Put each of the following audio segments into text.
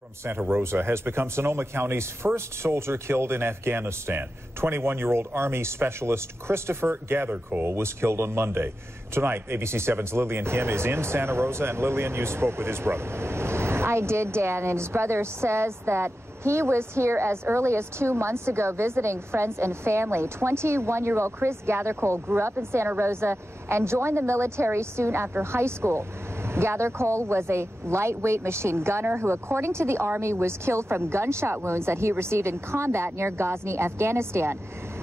From Santa Rosa has become Sonoma County's first soldier killed in Afghanistan. 21-year-old Army Specialist Christopher Gathercole was killed on Monday. Tonight, ABC 7's Lillian Kim is in Santa Rosa, and Lillian, you spoke with his brother. I did, Dan, and his brother says that he was here as early as 2 months ago visiting friends and family. 21-year-old Chris Gathercole grew up in Santa Rosa and joined the military soon after high school. Gathercole was a lightweight machine gunner who, according to the Army, was killed from gunshot wounds that he received in combat near Ghazni, Afghanistan.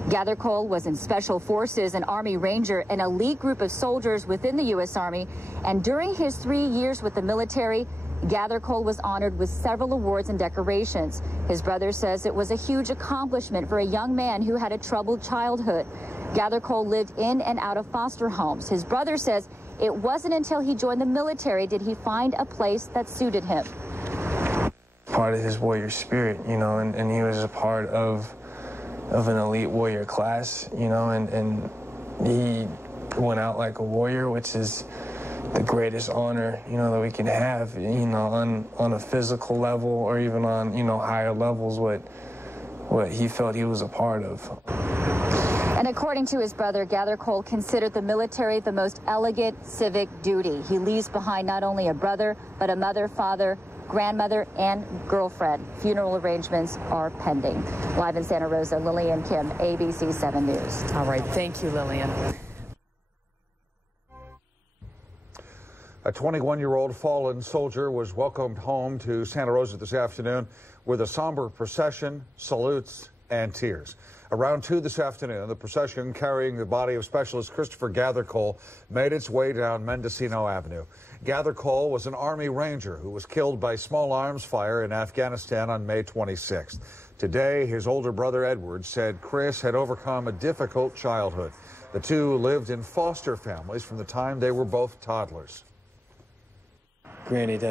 Gathercole was in Special Forces, an Army Ranger, an elite group of soldiers within the U.S. Army. And during his 3 years with the military, Gathercole was honored with several awards and decorations. His brother says it was a huge accomplishment for a young man who had a troubled childhood. Gathercole lived in and out of foster homes. His brother says it wasn't until he joined the military did he find a place that suited him. Part of his warrior spirit, you know, and he was a part of an elite warrior class, you know, and he went out like a warrior, which is the greatest honor, you know, that we can have, you know, on a physical level or even on, you know, higher levels, what he felt he was a part of. And according to his brother, Gathercole considered the military the most elegant civic duty. He leaves behind not only a brother, but a mother, father, grandmother, and girlfriend. Funeral arrangements are pending. Live in Santa Rosa, Lillian Kim, ABC 7 News. All right, thank you, Lillian. A 21-year-old fallen soldier was welcomed home to Santa Rosa this afternoon with a somber procession, salutes, and tears. Around 2 this afternoon, the procession carrying the body of Specialist Christopher Gathercole made its way down Mendocino Avenue. Gathercole was an Army Ranger who was killed by small arms fire in Afghanistan on May 26th. Today, his older brother Edward said Chris had overcome a difficult childhood. The two lived in foster families from the time they were both toddlers. Granted,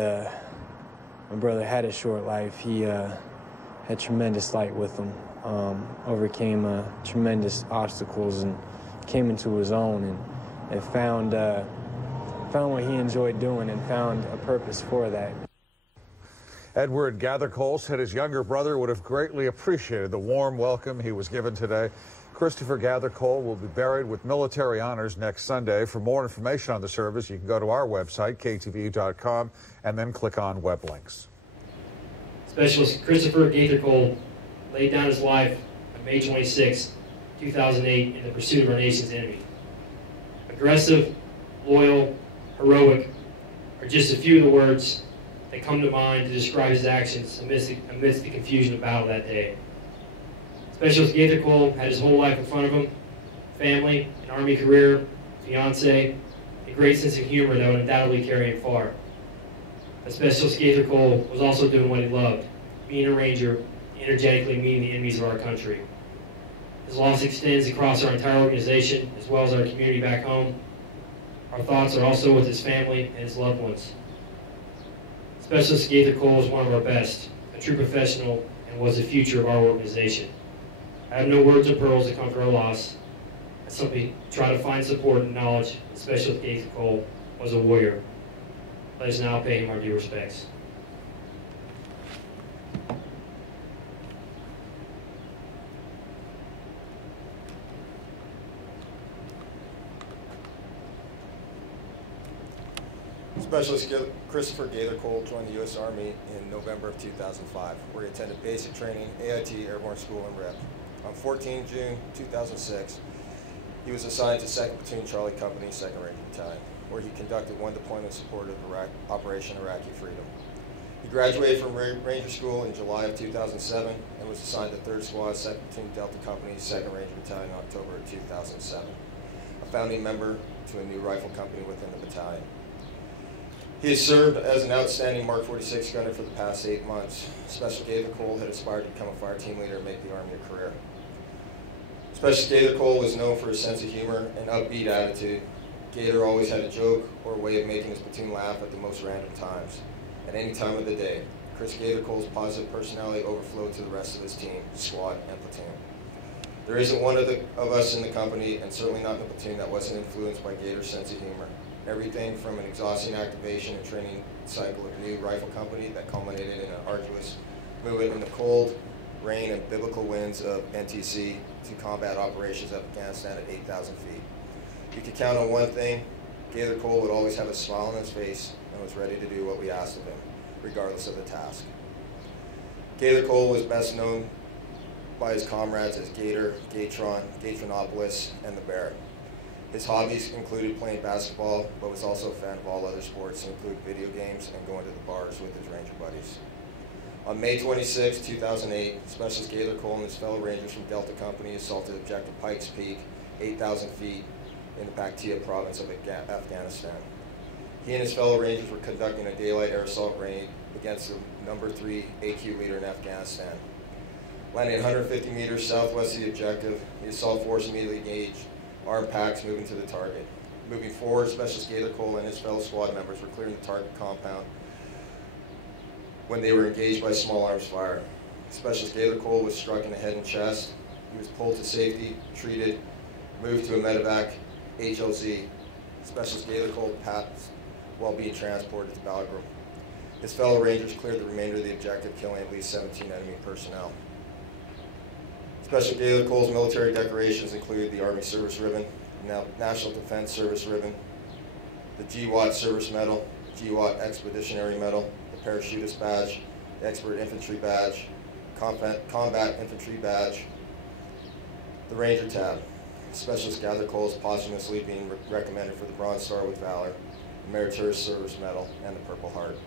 my brother had a short life. He had tremendous light with him, overcame tremendous obstacles and came into his own and found what he enjoyed doing and found a purpose for that. Edward Gathercole said his younger brother would have greatly appreciated the warm welcome he was given today. Christopher Gathercole will be buried with military honors next Sunday. For more information on the service, you can go to our website, KTVU.com, and then click on web links. Specialist Christopher Gathercole laid down his life on May 26, 2008 in the pursuit of our nation's enemy. Aggressive, loyal, heroic are just a few of the words that come to mind to describe his actions amidst the confusion of battle that day. Specialist Gathercole had his whole life in front of him: family, an Army career, fiance, a great sense of humor that would undoubtedly carry him far. But Specialist Gathercole was also doing what he loved: being a Ranger, energetically meeting the enemies of our country. His loss extends across our entire organization as well as our community back home. Our thoughts are also with his family and his loved ones. Specialist Gathercole is one of our best, a true professional, and was the future of our organization. I have no words or pearls to comfort our loss. I simply try to find support and knowledge that Specialist Gathercole was a warrior. Let us now pay him our due respects. Specialist Christopher Gathercole joined the U.S. Army in November of 2005, where he attended basic training, AIT Airborne School, and REP. On 14 June 2006, he was assigned to 2nd Platoon Charlie Company, 2nd Ranger Battalion, where he conducted one deployment support of Operation Iraqi Freedom. He graduated from Ranger School in July of 2007 and was assigned to 3rd Squad, 2nd Platoon Delta Company, 2nd Ranger Battalion in October of 2007, a founding member to a new rifle company within the battalion. He has served as an outstanding Mark 46 gunner for the past 8 months. Specialist Gathercole had aspired to become a fire team leader and make the Army a career. Specialist Gathercole was known for his sense of humor and upbeat attitude. Gator always had a joke or a way of making his platoon laugh at the most random times. At any time of the day, Chris Gathercole's positive personality overflowed to the rest of his team, squad, and platoon. There isn't one of us in the company, and certainly not in the platoon, that wasn't influenced by Gator's sense of humor. everything from an exhausting activation and training cycle of a new rifle company that culminated in an arduous movement in the cold, rain, and biblical winds of NTC to combat operations of Afghanistan at 8,000 feet. You could count on one thing: Gathercole would always have a smile on his face and was ready to do what we asked of him, regardless of the task. Gathercole was best known by his comrades as Gator, Gatron, Gatronopolis, and the Bear. His hobbies included playing basketball, but was also a fan of all other sports, including video games and going to the bars with his Ranger buddies. On May 26, 2008, Specialist Gathercole and his fellow Rangers from Delta Company assaulted Objective Pikes Peak, 8,000 feet in the Paktia province of Afghanistan. He and his fellow Rangers were conducting a daylight air assault raid against the number 3 AQ leader in Afghanistan. Landing 150 meters southwest of the objective, the assault force immediately engaged armed packs moving to the target. Moving forward, Specialist Gathercole and his fellow squad members were clearing the target compound when they were engaged by small arms fire. Specialist Gathercole was struck in the head and chest. He was pulled to safety, treated, moved to a medevac HLZ. Specialist Gathercole passed while being transported to Bagram. His fellow Rangers cleared the remainder of the objective, killing at least 17 enemy personnel. Specialist Gathercole's military decorations include the Army Service Ribbon, National Defense Service Ribbon, the GWAT Service Medal, GWAT Expeditionary Medal, the Parachutist Badge, the Expert Infantry Badge, Combat Infantry Badge, the Ranger Tab. Specialist Gathercole is posthumously being recommended for the Bronze Star with Valor, the Meritorious Service Medal, and the Purple Heart.